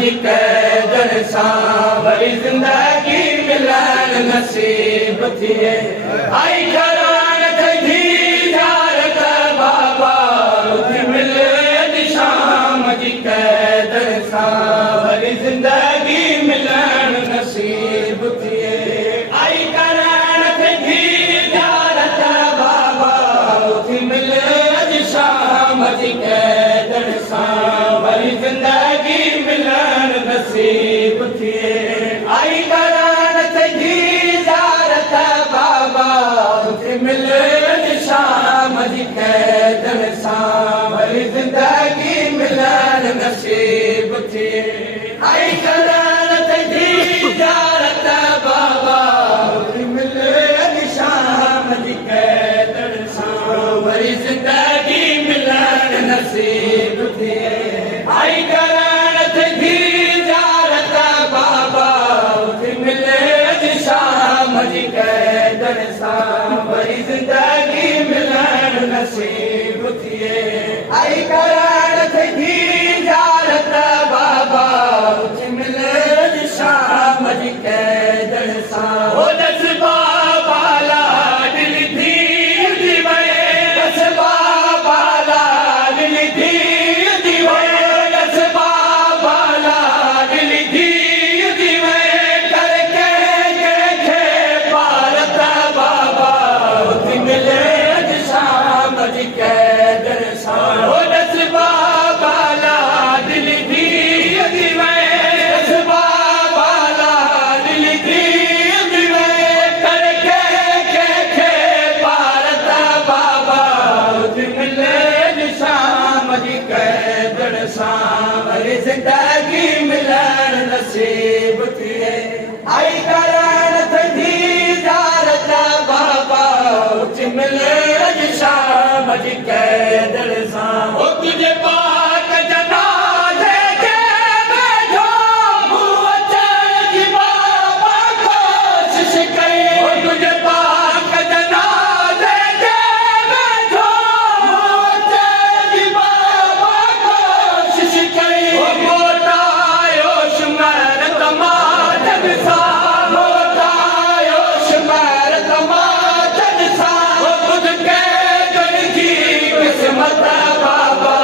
जी कैदन सां वरी ज़िंदगी मिलण नसीब थिए आई करान थी यारत बाबा उथी मिले अॼु शाम जी कैदन सां वरी ज़िंदगी मिलण नसीब थिए आई करान थी यारत बाबा उथी मिले अॼु शाम जी कैदन सां वरी ज़िंदगी मिलण नसीब थिए आई करान थी यारत बाबा उथी मिले अॼु शाम जी कैदन सां वरी ज़िंदगी मिलण नसीब थिए आई करान थी यारत बाबा उथी मिले अॼु शाम जी कैदन सां वरी ज़िंदगी मिलण नसीब थिए आई करान थी यारत बाबा उथी मिले अॼु शाम जी कैदन सां वरी ज़िंदगी मिलण नसीब थिए आई करान थी यारत बाबा उथी मिले अॼु शाम जी कैदन सां ओ दस बाबा लाडली थी वए दस बाबा लाडली थी वए दस बाबा लाडली थी वए करके भारत बाबा उथी मिले अॼु शाम जी कैदन सां ओ दस बाबा लाडली थी वए दस बाबा लाडली थी वए करके भारत बाबा उथी मिले अॼु शाम जी कैदन सां वरी ज़िंदगी मिलण नसीब थिए आई करान थी यारत बाबा उथी मिले अॼु शाम जी कैदन सां ओ तुझे पाक जनाज़े के वेझो मूं अचण जी बाबा कोशिश कई ओ तुझे पाक जनाज़े के वेझो मूं अचण जी बाबा कोशिश कई ओ मोटायो शुमार तमाचन सां मोटायो शुमार तमाचन सां ओ ख़ुद कैदन जी क़िस्मत बाबा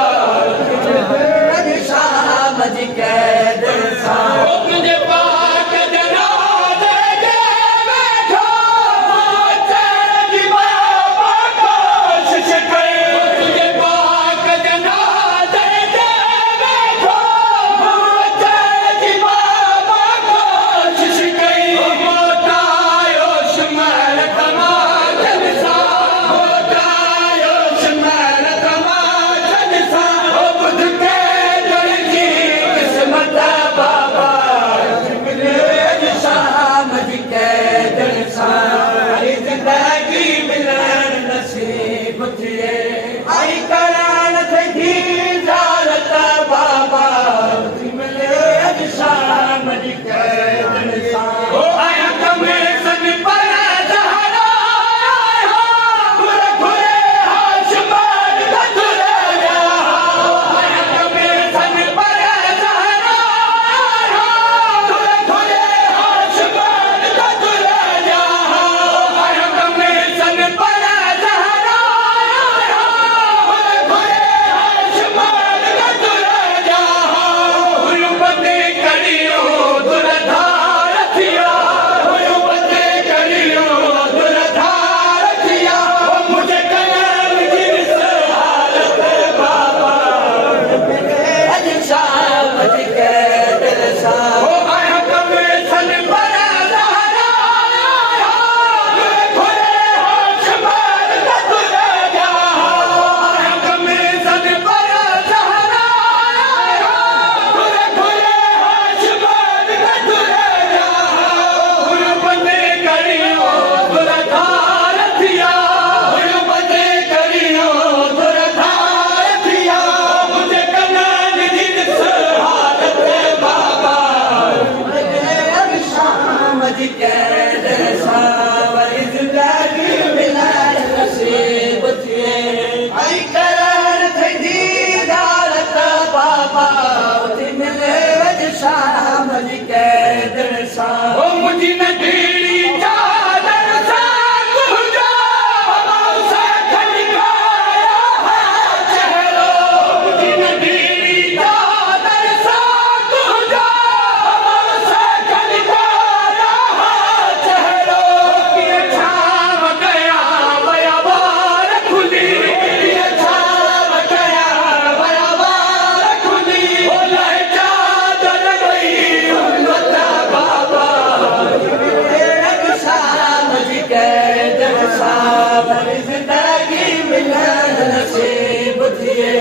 वरी ज़िंदगी मिलण नसीब थिए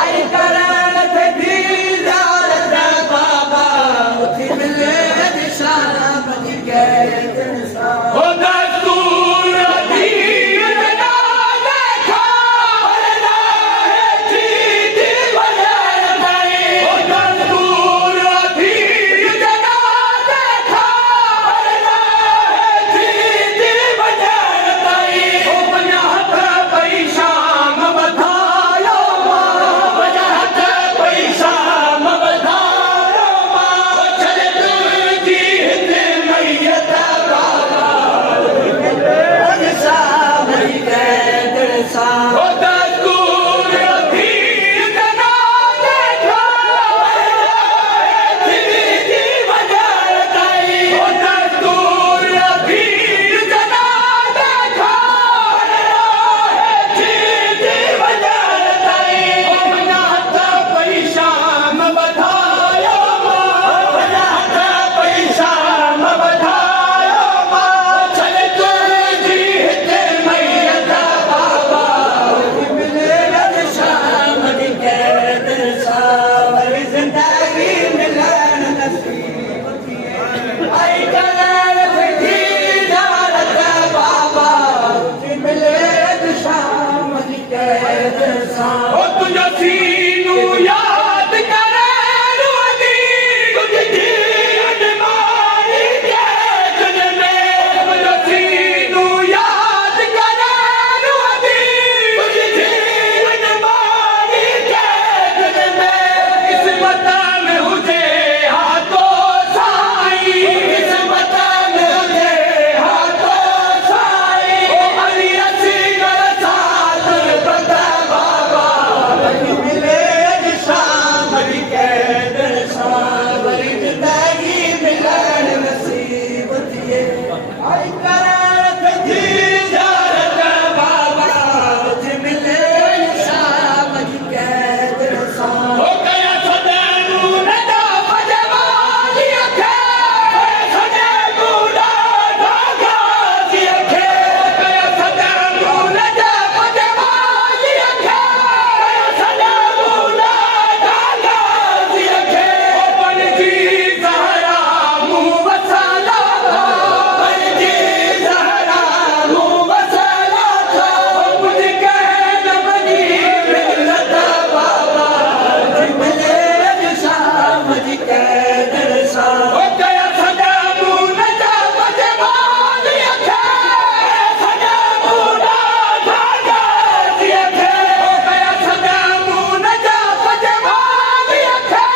आई करण थे दीदार बाबा उथी मिले शाम जी कैदन सा हो दस्तूर थी जना देखा वरना है थी वजन ताई हो दस्तूर थी जना देखा वरना है थी वजन ताई हो वञा हथ पई शाम वधायो मां वञा हथ पई शाम वधायो मां छॾ तुंहिंजी हिते मैयत बाबा शाम जी कैदन सा हो दस्तूर थी जना देखा थी वजन ताई हो दस्तूर थी जना देखा थी वजन ताई हो वञा हथ पई शाम वधायो मां वञा हथ पई शाम वधायो मां छॾ तुंहिंजी हिते मैयत बाबा मिले शाम जी कैदन सा वरी ज़िंदगी मिलण नसीब थिए आई करण थी दीदार बाबा मिले शाम जी कैदन सा हो तुंहिंजो सीनू याद करे रुअंदी तुंहिंजी अॾमारी कैदन में तुंहिंजो सीनू याद करे रुअंदी तुंहिंजी अॾमारी कैदन में किस्मत में हुजे हा तो साईं किस्मत में हुजे हा तो साईं ओ अली असगर साथ पता बाबा वरी मिले शाम जी कैदन सा वरी ज़िंदगी मिलण नसीब थिए आई करण थी दीदार बाबा उथी मिले शाम जी कैदन सा हो कया सदैव नदा भजवाली खे सॼे बूढ़ा धागा जी खे कया सदैव नदा भजवाली खे सॼे बूढ़ा धागा जी खे बनजी ज़हरा मुंहुं वसाला बनजी ज़हरा मुंहुं वसाला मुंहिंजी कहन वञी मिलत बाबा मिले शाम जी कैदन सा हो कया सदैव नदा भजवाली खे सॼे बूढ़ा धागा जी खे कया सदैव नदा भजवाली खे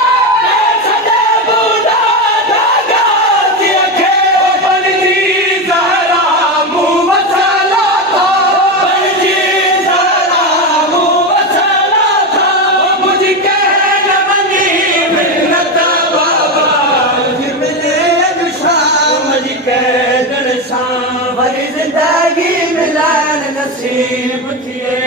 सॼे बूढ़ा धागा जी खे बनजी ज़हरा मुंहुं वसाला बनजी ज़हरा मुंहुं वसाला मुंहिंजी कहन वञी मिलत बाबा मिले शाम जी कैदन सा वरी ज़िंदगी मिलण नसीब थिए